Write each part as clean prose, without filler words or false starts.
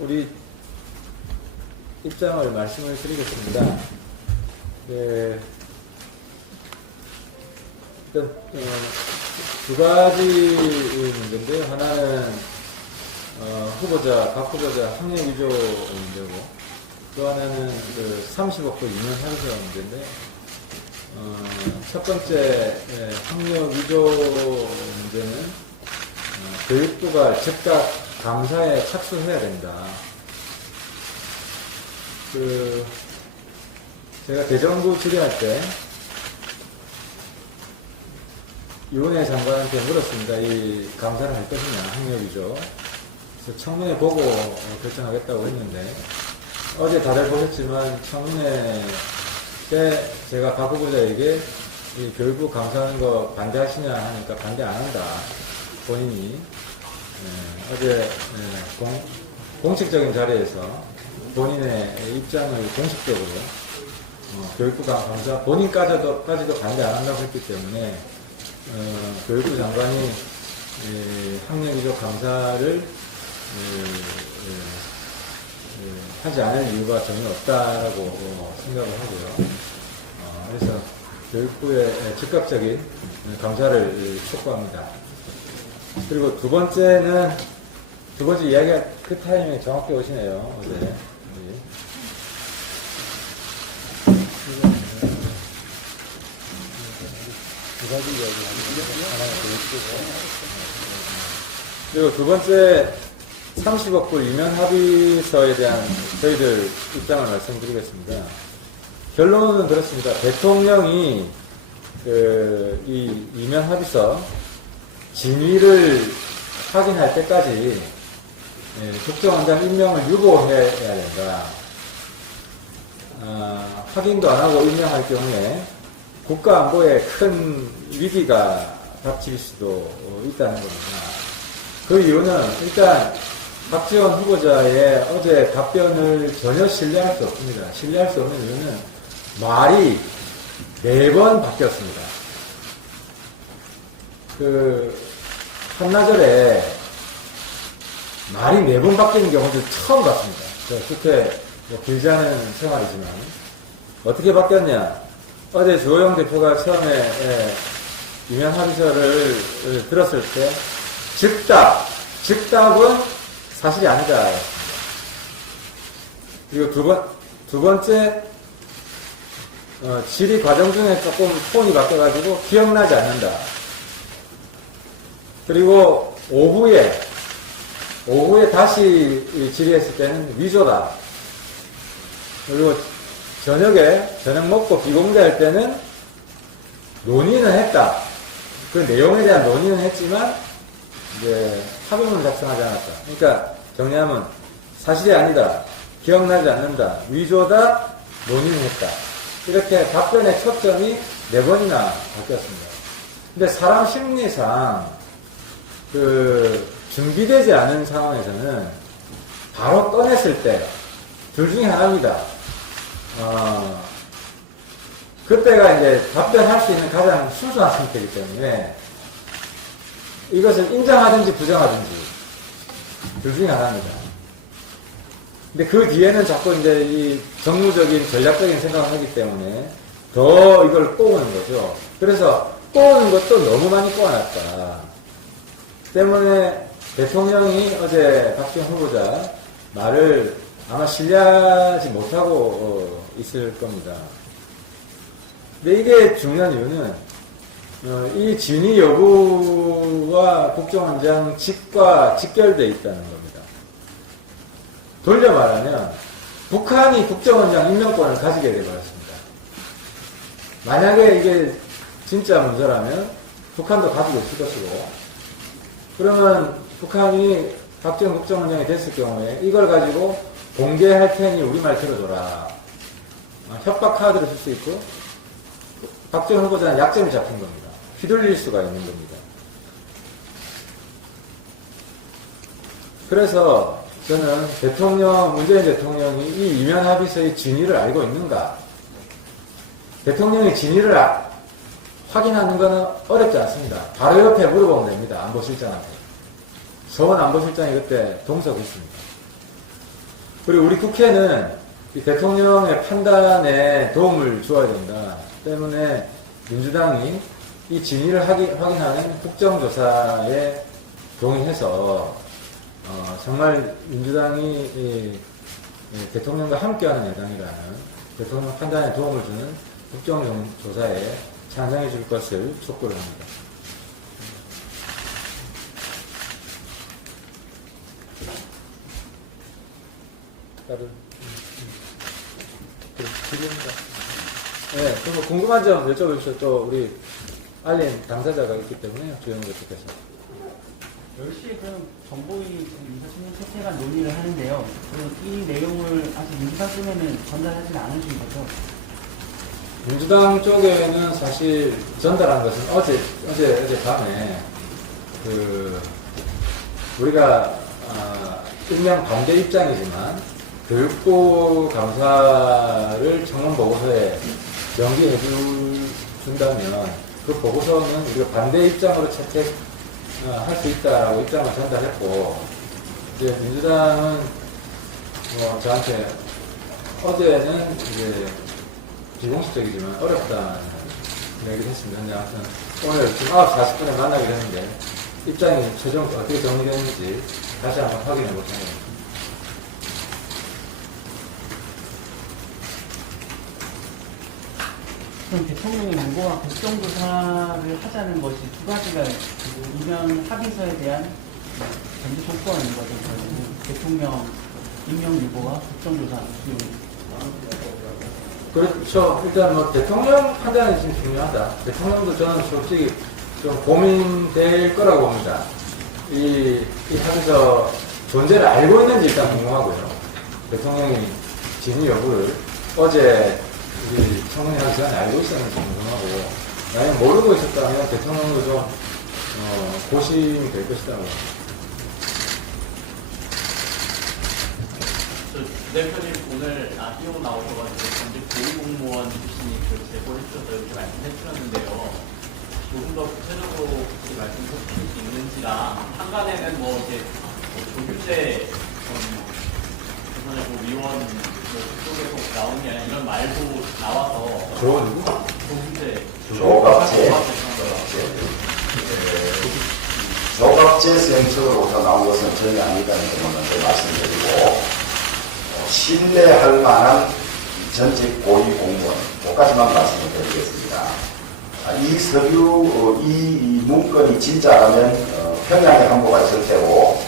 우리 입장을 말씀을 드리겠습니다. 네, 일단 두 가지 문제인데요. 하나는 각 후보자 학력 위조 문제고, 또 하나는 그 30억 불 유명 사유서 문제인데, 첫 번째 학력 위조 문제는 교육부가 즉각 감사에 착수해야 된다. 제가 대정부 질의할 때 유은혜 장관한테 물었습니다. 이 감사를 할 것이냐, 학력 위조. 그래서 청문회 보고 결정하겠다고 했는데, 어제 다들 보셨지만 청문회 때 제가 각 후보자에게 이 교육부 감사하는 거 반대하시냐 하니까 반대 안 한다. 본인이 어제 공식적인 자리에서 본인의 입장을 공식적으로 교육부 감사 본인까지도 반대 안 한다고 했기 때문에 교육부 장관이 학력 위조 감사를 하지 않을 이유가 전혀 없다라고 생각을 하고요. 그래서 교육부의 즉각적인 감사를 촉구합니다. 그리고 두 번째 이야기가 그 타이밍에 정확히 오시네요. 어제. 두 가지 이야기 하나가 그리고 두 번째 30억 불 유명 합의서에 대한 저희들 입장을 말씀드리겠습니다. 결론은 그렇습니다. 대통령이 이 유명 합의서 진위를 확인할 때까지 국정원장 임명을 유보해야 된다. 확인도 안 하고 임명할 경우에 국가안보에 큰 위기가 닥칠 수도 있다는 겁니다. 그 이유는 일단 박지원 후보자의 어제 답변을 전혀 신뢰할 수 없습니다. 신뢰할 수 없는 이유는 말이 4번 바뀌었습니다. 한나절에 말이 4번 바뀌는 경우도 처음 봤습니다. 그렇게 길지 않은 생활이지만. 어떻게 바뀌었냐? 어제 주호영 대표가 처음에 유명 합의서를 들었을 때, 즉답은 사실이 아니다. 그리고 두 번째, 질의 과정 중에 조금 톤이 바뀌어가지고 기억나지 않는다. 그리고 오후에 다시 질의했을 때는 위조다. 그리고 저녁 먹고 비공개할 때는 논의는 했다. 그 내용에 대한 논의는 했지만, 이제 합의문을 작성하지 않았다. 그러니까 정리하면 사실이 아니다. 기억나지 않는다. 위조다. 논의는 했다. 이렇게 답변의 초점이 4번이나 바뀌었습니다. 근데 사람 심리상 준비되지 않은 상황에서는 바로 꺼냈을 때 둘 중에 하나입니다. 그때가 이제 답변할 수 있는 가장 순수한 상태이기 때문에 이것을 인정하든지 부정하든지 둘 중에 하나입니다. 근데 그 뒤에는 자꾸 이제 이 정무적인 전략적인 생각을 하기 때문에 더 이걸 꼬우는 거죠. 그래서 꼬우는 것도 너무 많이 꼬아놨다. 때문에 대통령이 어제 박지원 후보자 말을 아마 신뢰하지 못하고 있을 겁니다. 근데 이게 중요한 이유는 이 진위 여부와 국정원장 직과 직결되어 있다는 겁니다. 돌려 말하면 북한이 국정원장 임명권을 가지게 되어버렸습니다. 만약에 이게 진짜 문제라면 북한도 가지고 있을 것이고, 그러면 북한이 박지원 국정원장이 됐을 경우에 이걸 가지고 공개할 테니 우리 말 들어줘라. 협박 카드를 쓸 수 있고, 박지원 후보자는 약점이 잡힌 겁니다. 휘둘릴 수가 있는 겁니다. 그래서 저는 문재인 대통령이 이 유명 합의서의 진위를 알고 있는가? 대통령이 진위를 확인하는 것은 어렵지 않습니다. 바로 옆에 물어보면 됩니다. 안보실장한테. 서원 안보실장이 그때 동석이 있습니다. 그리고 우리 국회는 이 대통령의 판단에 도움을 주어야 된다. 때문에 민주당이 이 진위를 확인하는 국정조사에 동의해서 정말 민주당이 이 대통령과 함께하는 여당이라는 대통령 판단에 도움을 주는 국정조사에 찬성해 줄 것을 촉구를 합니다. 다른 드립니다. 네, 그럼 궁금한 점 여쭤보십시오. 또 우리 알린 당사자가 있기 때문에요. 주영우 대표께서. 10시에 그럼 정보위 인사청문 채택안 논의를 하는데요. 그럼 이 내용을 아직 민주당 쪽에는 전달하지는 않으신 거죠? 민주당 쪽에는 사실 전달한 것은 어제 밤에 우리가 일명 반대 입장이지만 교육부 감사를 청문 보고서에 명기해 준다면 그 보고서는 우리가 반대 입장으로 채택할 수 있다라고 입장을 전달했고, 이제 민주당은 저한테 어제는 이제 비공식적이지만 어렵다는 얘기를 했습니다. 근데 아무튼 오늘 지금 9시 40분에 만나기로 했는데 입장이 최종 어떻게 정리되는지 다시 한번 확인해 보자고요. 그럼 대통령의 요구와 국정조사를 하자는 것이 두 가지가 이면 합의서에 대한 전제 조건인 거죠. 대통령 임명 요구와 국정조사 수용. 그렇죠. 일단 대통령 판단이 지금 중요하다. 대통령도 저는 솔직히 좀 고민될 거라고 봅니다. 이 합의서 존재를 알고 있는지 일단 궁금하고요. 대통령이 진위 여부를 어제 우리 청문회 하기 전에 알고 있었는지 궁금하고, 만약 모르고 있었다면 대통령도 좀 고심이 될 것이라고. 대표님 오늘 띄우고 나오셔가지고 전직 고위공무원 출신이 제보해 주셔서 이렇게 말씀해 주셨는데요. 조금 더 구체적으로 그렇게 말씀해 주실 수 있는지랑 한간에는 이제 조규재 위원 쪽에서 나온 게 아니라 이런 말도 나와서 조규재 조갑제 수행처로부터 나온 것은 전혀 아니다는 점을 먼저 말씀드리고, 신뢰할 만한 전직 고위 공무원, 여기까지만 말씀을 드리겠습니다. 이 서류, 이 문건이 진짜라면 평양에 항모가 있을 테고,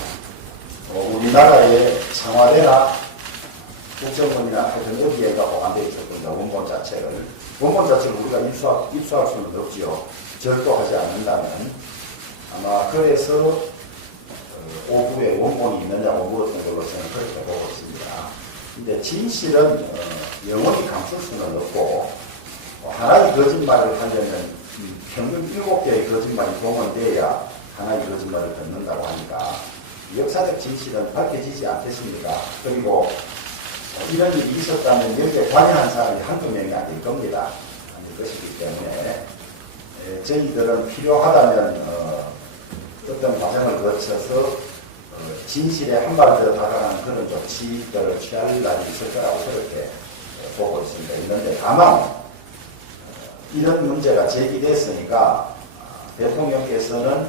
우리나라의 청와대나 국정원이나 하여튼 어디에가 보관되어 있을 겁니다. 원본 자체를 우리가 입수할 수는 없지요. 절도하지 않는다면. 아마 그래서 오후에 원본이 있느냐고 물었던 걸로 저는 그렇게 보고 있습니다. 근데 진실은 영원히 감출 수는 없고, 하나의 거짓말을 하려면 평균 7개의 거짓말이 동원돼야 하나의 거짓말을 듣는다고 하니까 역사적 진실은 밝혀지지 않겠습니까? 그리고 이런 일이 있었다면 여기에 관여한 사람이 한두 명이 아닐 겁니다. 아닐 것이기 때문에 저희들은 필요하다면 어떤 과정을 거쳐서 진실에 한 발 더 다가가는 그런 조치들을 취할 날이 있을 거라고 그렇게 보고 있습니다. 있는데 다만 이런 문제가 제기됐으니까 대통령께서는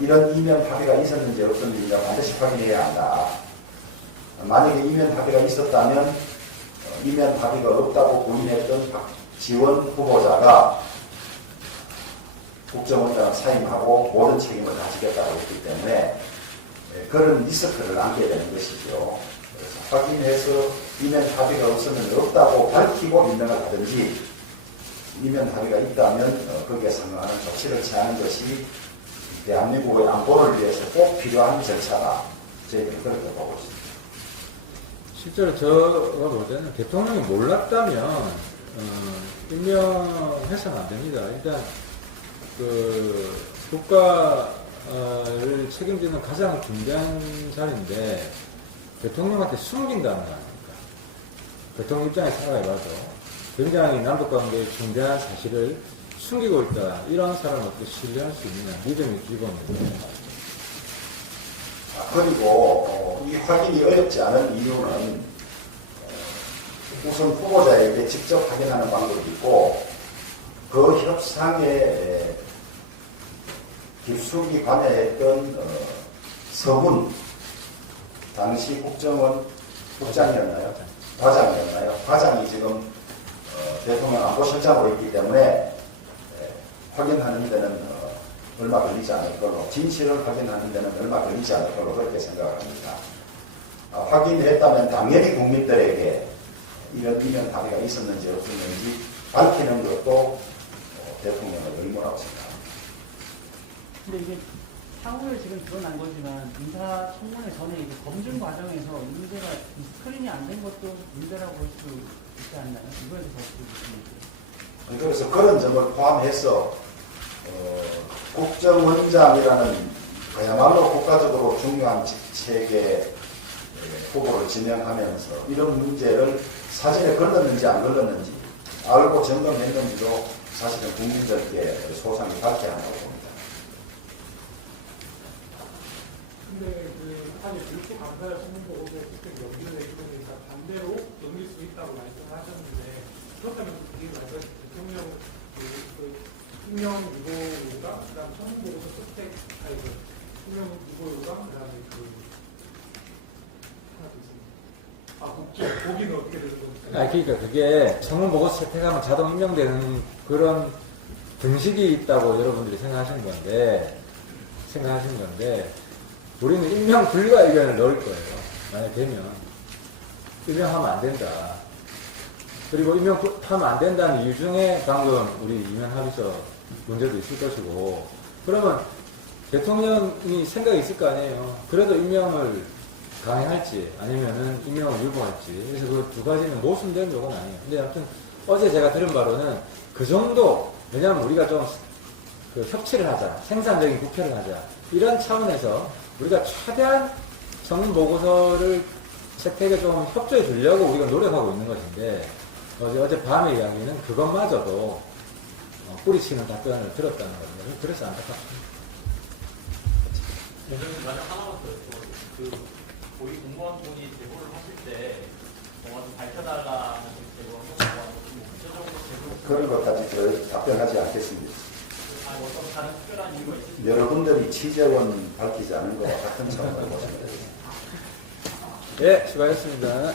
이런 이면 합의가 있었는지 없었는지 반드시 확인해야 한다. 만약에 이면 합의가 있었다면 이면 합의가 없다고 부인했던 박지원 후보자가 국정원장 사임하고 모든 책임을 다지겠다고 했기 때문에 그런 리스크를 안게 되는 것이죠. 그래서 확인해서 이면 합의가 없으면 없다고 밝히고 임명을 하든지, 이면 합의가 있다면 거기에 상응하는 조치를 취하는 것이 대한민국의 안보를 위해서 꼭 필요한 절차다. 저희들은 그렇게 보고 있습니다. 실제로 제가 볼 때는 대통령이 몰랐다면 임명해서는 안 됩니다. 일단 국가를 책임지는 가장 중대한 자리인데 대통령한테 숨긴다는 거 아닙니까? 대통령 입장에서 생각해봐도 굉장히 남북관계의 중대한 사실을 숨기고 있다. 이런 사람을 어떻게 신뢰할 수 있느냐. 믿음의 기본인데. 그리고 이 이 확인이 어렵지 않은 이유는 우선 후보자에게 직접 확인하는 방법이 있고 그 협상에 깊숙이 관여했던 서훈 당시 국정원 국장이었나요? 과장이었나요? 과장이 지금 대통령 안보실장으로 있기 때문에 확인하는 데는 얼마 걸리지 않을 걸로, 진실을 확인하는 데는 얼마 걸리지 않을 걸로 그렇게 생각을 합니다. 확인했다면 당연히 국민들에게 이런 이면 합의가 있었는지 없었는지 밝히는 것도 대통령의 의무라고 생각합니다. 근데 이게 향후에 지금 드러난 거지만 인사청문회 전에 이제 검증 과정에서 문제가 스크린이 안 된 것도 문제라고 볼 수 있지 않나요? 이거에 대해서 어떻게 보십니까? 그래서 그런 점을 포함해서 국정원장이라는 그야말로 국가적으로 중요한 직책의 후보를 지명하면서 이런 문제를 사진에 걸렀는지 안 걸렀는지 알고 점검했는지도 사실은 국민들께 소상히 밝혀야 한다고 봅니다. 근데 사실 이렇게 감사를 쓰는 거고 직접 연기를 내주니까 반대로 넘길 수 있다고 말씀하셨는데 그렇다면 그게 말씀 대통령 익명 유보가 그다음 청문보고서 스택 타입을 익명 유보가 그다음에 하나 더 있습니다. 국정 거기는 어떻게 되는 겁니까? 그러니까 그게 청문보고서 채택하면 자동 임명되는 그런 등식이 있다고 여러분들이 생각하시는 건데 우리는 임명 불가 의견을 넣을 거예요. 만약 되면 임명하면 안 된다. 그리고 임명하면 안 된다는 이유 중에 방금 우리 이면 합의서 문제도 있을 것이고, 그러면 대통령이 생각이 있을 거 아니에요. 그래도 임명을 강행할지 아니면은 임명을 유보할지. 그래서 그 두 가지는 모순된 적은 아니에요. 근데 아무튼 어제 제가 들은 바로는 그 정도, 왜냐하면 우리가 좀 그 협치를 하자, 생산적인 국회를 하자, 이런 차원에서 우리가 최대한 청문보고서를 채택에 좀 협조해 주려고 우리가 노력하고 있는 것인데, 어제 밤의 이야기는 그것마저도 뿌리치는 답변을 들었다는 거예요. 그래서 안타깝습니다. 만약 하나만 더 고위 공무원분이 제보를 하실 때 뭔가 좀 밝혀달라는 제보를 하고 구체적으로 제보 그런 것까지 답변하지 않겠습니다. 어떤 다른 특별한 이유가 있으신가요? 여러분들이 취재원 밝히지 않은 것과 같은 차원을 보시면 됩니다. 네, 수고하셨습니다.